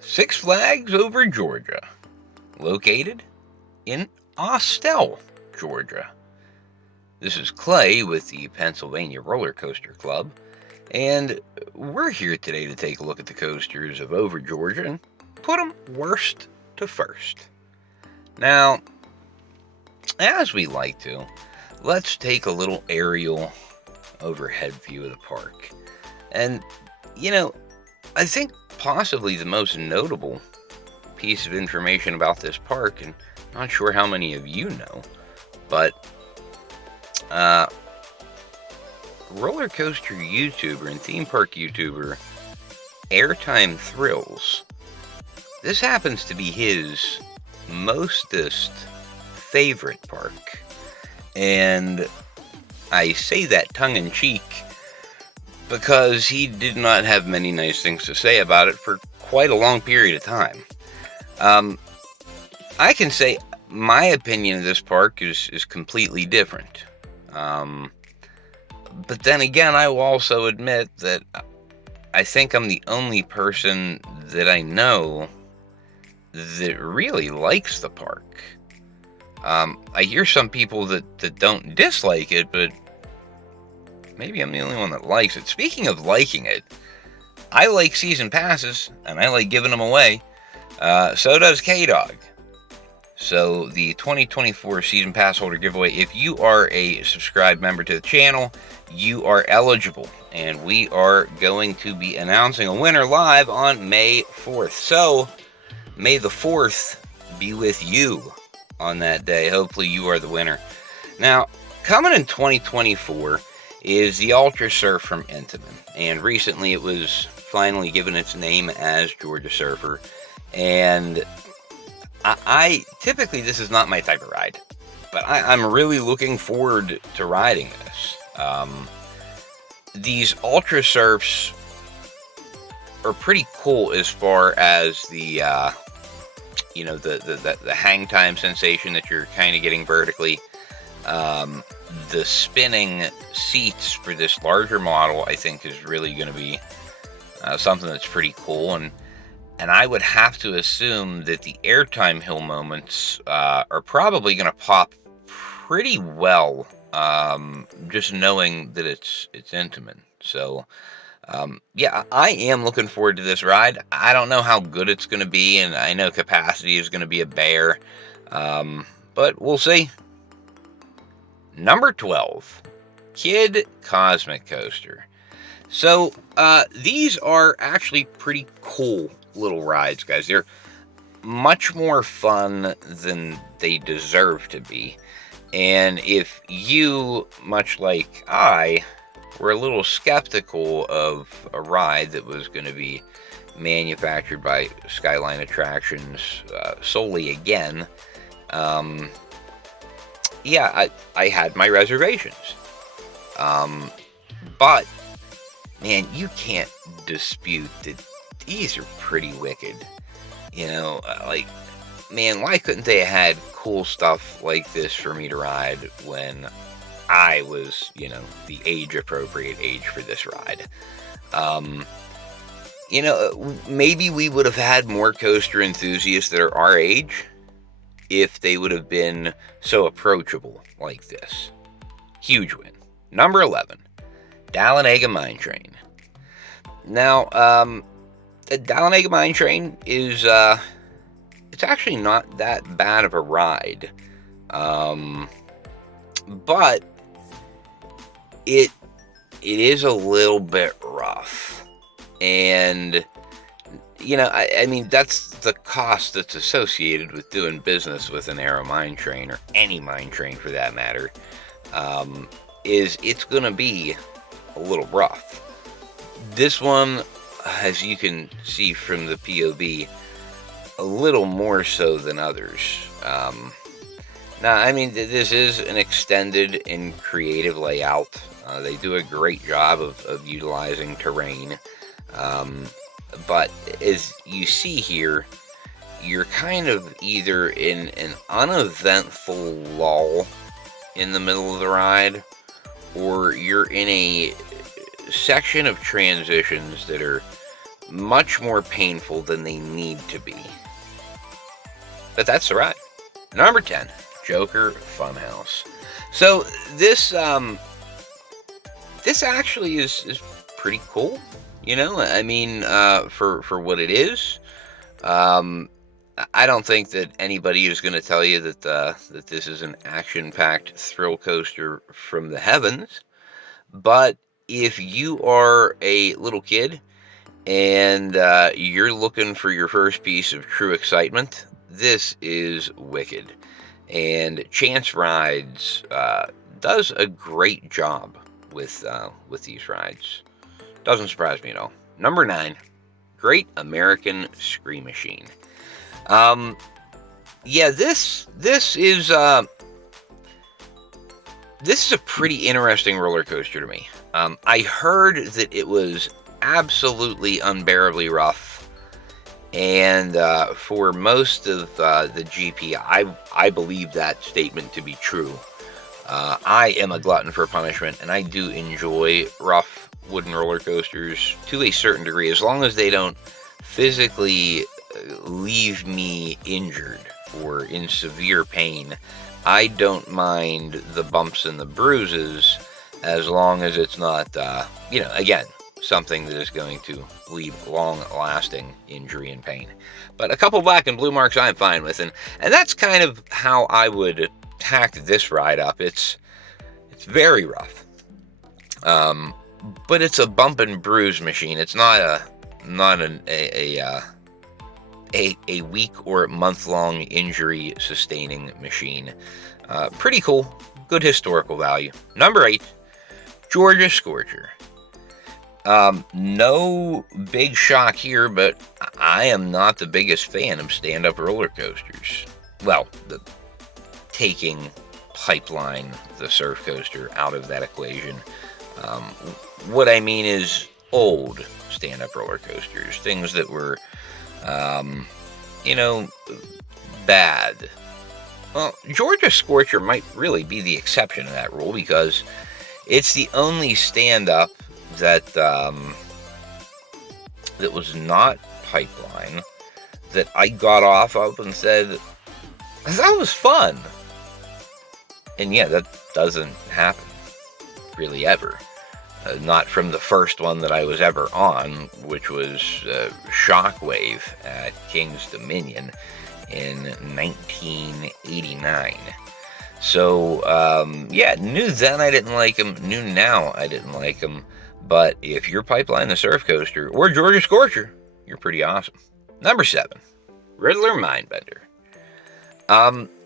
Six Flags over Georgia, located in Austell, Georgia. This is Clay with the Pennsylvania Roller Coaster Club, and we're here today to take a look at the coasters of over Georgia and put them worst to first. Now, as we like to, let's take a little aerial overhead view of the park. And, I think possibly the most notable piece of information about this park, and I'm not sure how many of you know, but roller coaster YouTuber and theme park YouTuber Airtime Thrills, this happens to be his mostest favorite park, and I say that tongue-in-cheek because he did not have many nice things to say about it for quite a long period of time. I can say my opinion of this park is completely different. But then again, I will also admit that I think I'm the only person that I know that really likes the park. I hear some people that don't dislike it, but maybe I'm the only one that likes it. Speaking of liking it, I like season passes, and I like giving them away. So does K-Dog. So the 2024 season pass holder giveaway, if you are a subscribed member to the channel, you are eligible. And we are going to be announcing a winner live on May 4th. So, May the 4th be with you on that day. Hopefully you are the winner. Now, coming in 2024 is the Ultra Surf from Intamin. And recently it was finally given its name as Georgia Surfer. And I typically, this is not my type of ride, but I'm really looking forward to riding this. These Ultra Surfs are pretty cool as far as the hang time sensation that you're kind of getting vertically. The spinning seats for this larger model, I think, is really going to be something that's pretty cool. And I would have to assume that the airtime hill moments are probably going to pop pretty well, just knowing that it's Intamin. So, yeah, I am looking forward to this ride. I don't know how good it's going to be, and I know capacity is going to be a bear, but we'll see. Number 12, Kid Cosmic Coaster. So, these are actually pretty cool little rides, guys. They're much more fun than they deserve to be. And if you, much like I, were a little skeptical of a ride that was going to be manufactured by Skyline Attractions solely again, yeah, I had my reservations. But, man, you can't dispute that these are pretty wicked. Man, why couldn't they have had cool stuff like this for me to ride when I was, the age-appropriate age for this ride? Maybe we would have had more coaster enthusiasts that are our age if they would have been so approachable like this. Huge win. Number 11, Dahlonega Mine Train. Now, the Dahlonega Mine Train is, it's actually not that bad of a ride. But it is a little bit rough. And, I mean, that's the cost that's associated with doing business with an Aero Mine Train, or any mine train for that matter, is it's going to be a little rough. This one, as you can see from the POV, a little more so than others. Now, I mean, this is an extended and creative layout. They do a great job of utilizing terrain. But as you see here, you're kind of either in an uneventful lull in the middle of the ride, or you're in a section of transitions that are much more painful than they need to be. But that's the ride. Number 10, Joker Funhouse. So this this actually is pretty cool. You know, I mean, for what it is. I don't think that anybody is going to tell you that that this is an action-packed thrill coaster from the heavens. But if you are a little kid and you're looking for your first piece of true excitement, this is wicked. And Chance Rides does a great job with these rides. Doesn't surprise me at all. Number 9, Great American Scream Machine. Yeah, this is a pretty interesting roller coaster to me. I heard that it was absolutely unbearably rough, and for most of the GP, I believe that statement to be true. I am a glutton for punishment, and I do enjoy rough wooden roller coasters to a certain degree, as long as they don't physically leave me injured or in severe pain. I don't mind the bumps and the bruises, as long as it's not, you know, again, something that is going to leave long-lasting injury and pain. But a couple black and blue marks I'm fine with, and that's kind of how I would tack this ride up. It's very rough, but it's a bump and bruise machine. It's not a week or month-long injury sustaining machine. Pretty cool, good historical value. Number 8, Georgia Scorcher. No big shock here, but I am not the biggest fan of stand-up roller coasters. Well, taking Pipeline, the surf coaster, out of that equation. What I mean is old stand-up roller coasters, things that were, you know, bad. Well, Georgia Scorcher might really be the exception to that rule, because it's the only stand-up that that was not Pipeline that I got off of and said, that was fun. And yeah, that doesn't happen really ever. Not from the first one that I was ever on, which was Shockwave at King's Dominion in 1989. So, yeah, knew then I didn't like them, knew now I didn't like them. But if you're Pipeline the Surf Coaster or Georgia Scorcher, you're pretty awesome. Number 7, Riddler Mindbender.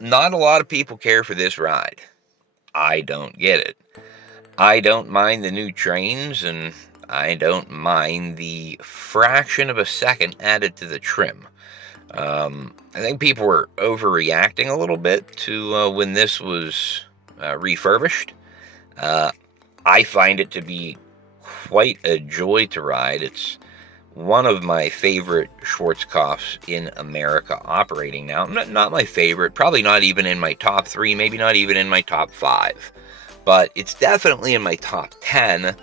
Not a lot of people care for this ride. I don't get it. I don't mind the new trains, and I don't mind the fraction of a second added to the trim. I think people were overreacting a little bit to when this was refurbished. I find it to be quite a joy to ride. It's one of my favorite Schwarzkopfs in America operating now. Not my favorite, probably not even in my top 3, maybe not even in my top 5. But it's definitely in my top 10,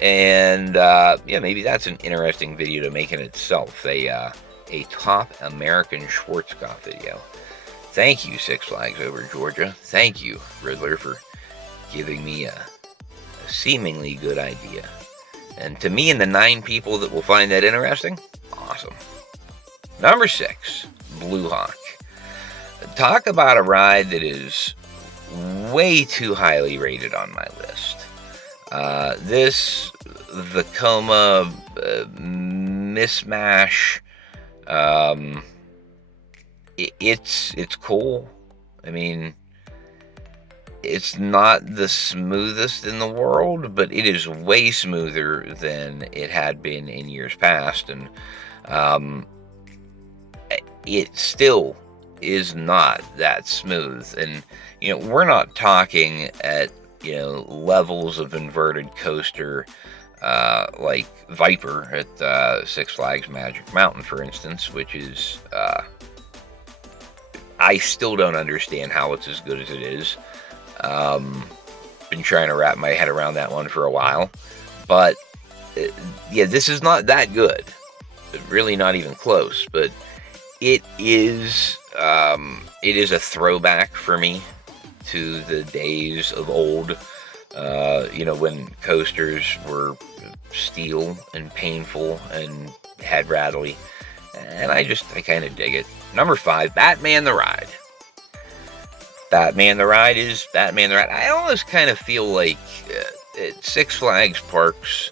and yeah, maybe that's an interesting video to make in itself, a top American Schwarzkopf video. Thank you, Six Flags Over Georgia. Thank you, Riddler, for giving me a seemingly good idea. And to me and the 9 people that will find that interesting, awesome. Number 6, Blue Hawk. Talk about a ride that is way too highly rated on my list. This Vekoma mismatch, it's cool. I mean, it's not the smoothest in the world, but it is way smoother than it had been in years past, and it still is not that smooth. And you know, we're not talking at, you know, levels of inverted coaster like Viper at Six Flags Magic Mountain, for instance, which is I still don't understand how it's as good as it is. Been trying to wrap my head around that one for a while, but yeah, this is not that good. really not even close. But it is a throwback for me to the days of old. When coasters were steel and painful and head rattly, and I kind of dig it. Number 5, Batman the Ride. Batman the Ride is Batman the Ride. I almost kind of feel like at Six Flags parks,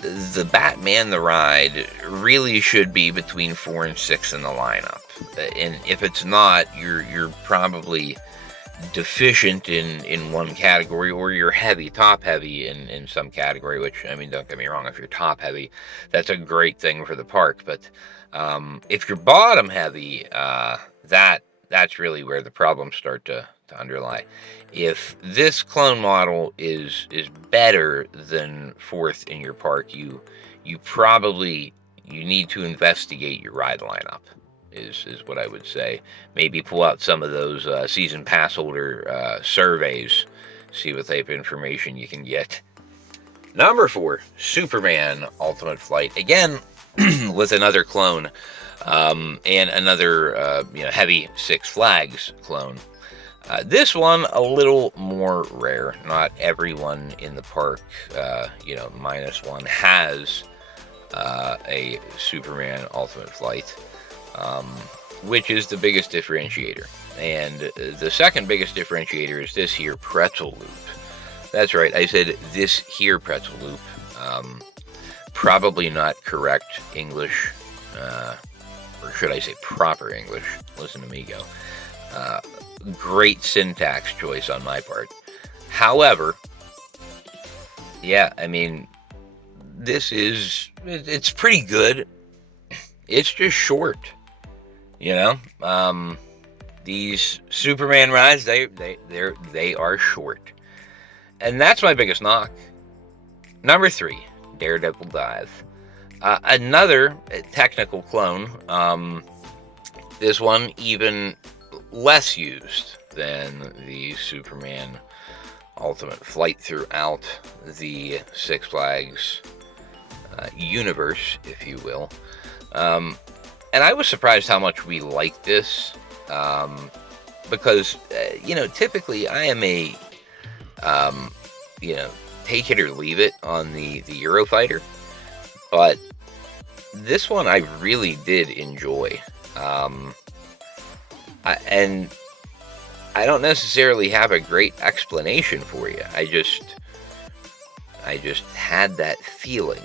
the Batman the Ride really should be between 4 and 6 in the lineup. And if it's not, you're probably deficient in one category, or you're top heavy in some category, which, I mean, don't get me wrong, if you're top heavy, that's a great thing for the park. But if you're bottom heavy, that's really where the problems start to underlie. If this clone model is better than 4th in your park, you need to investigate your ride lineup, is what I would say. Maybe pull out some of those season pass holder surveys, see what type of information you can get. Number 4, Superman Ultimate Flight. Again, with another clone, and another heavy Six Flags clone. This one a little more rare. Not everyone in the park, -1, has a Superman Ultimate Flight, which is the biggest differentiator. And the second biggest differentiator is this here pretzel loop. That's right, I said this here pretzel loop. Probably not correct English, or should I say proper English? Listen to me go. Great syntax choice on my part. However, yeah, I mean, it's pretty good. It's just short, these Superman rides, they are short, and that's my biggest knock. Number 3, Daredevil Dive. Another technical clone. This one even less used than the Superman Ultimate Flight throughout the Six Flags universe, if you will. And I was surprised how much we like this, because, typically I am a, take it or leave it on the Eurofighter, but this one I really did enjoy. And I don't necessarily have a great explanation for you. I just had that feeling.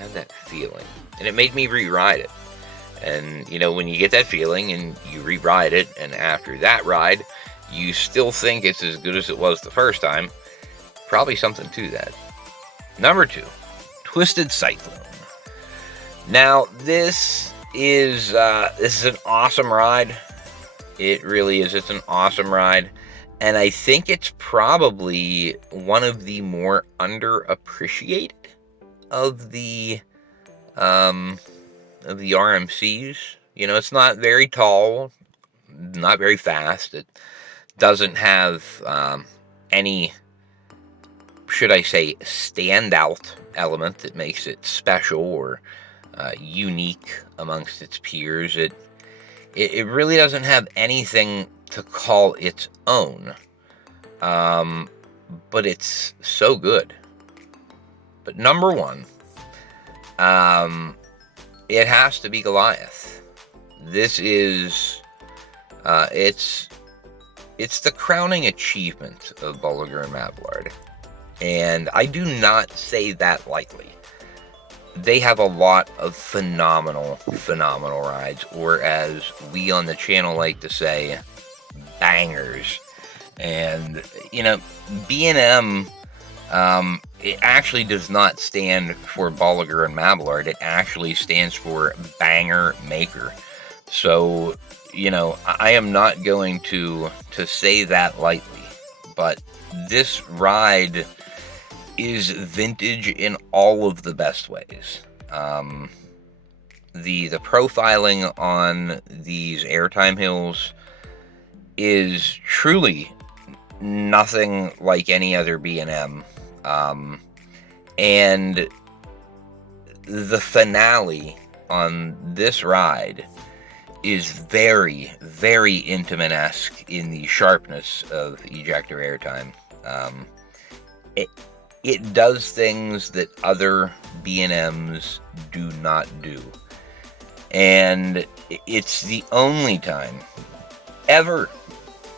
And it made me re-ride it. And, when you get that feeling and you re-ride it, and after that ride, you still think it's as good as it was the first time, probably something to that. Number 2, Twisted Cyclone. Now, this is an awesome ride. It really is. It's an awesome ride. And I think it's probably one of the more underappreciated of the RMCs. It's not very tall, not very fast. It doesn't have any, should I say, standout element that makes it special or unique amongst its peers. It really doesn't have anything to call its own, but it's so good. But number 1, it has to be Goliath. This is, it's the crowning achievement of Bolliger and Mavlard, and I do not say that lightly. They have a lot of phenomenal rides, or as we on the channel like to say, bangers. And, B&M, it actually does not stand for Bolliger and Mavlard. It actually stands for Banger Maker. So, I am not going to say that lightly, but this ride is vintage in all of the best ways. The profiling on these airtime hills is truly nothing like any other B&M. And the finale on this ride is very, very Intamin-esque in the sharpness of ejector airtime. It does things that other B&Ms do not do. And it's the only time ever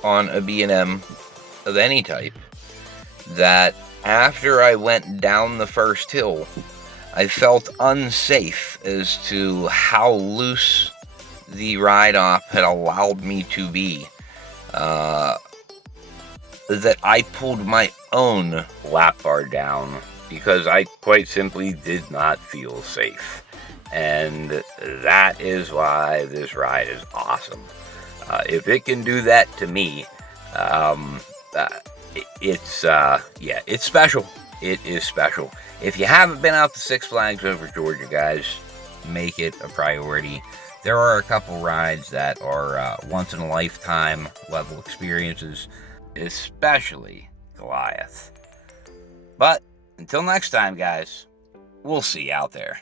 on a B&M of any type that after I went down the first hill, I felt unsafe as to how loose the ride-off had allowed me to be. That I pulled my own lap bar down because I quite simply did not feel safe. And that is why this ride is awesome. If it can do that to me, it's special. It is special. If you haven't been out to Six Flags over Georgia, guys, make it a priority. There are a couple rides that are once-in-a-lifetime level experiences, especially Goliath. But until next time, guys, we'll see you out there.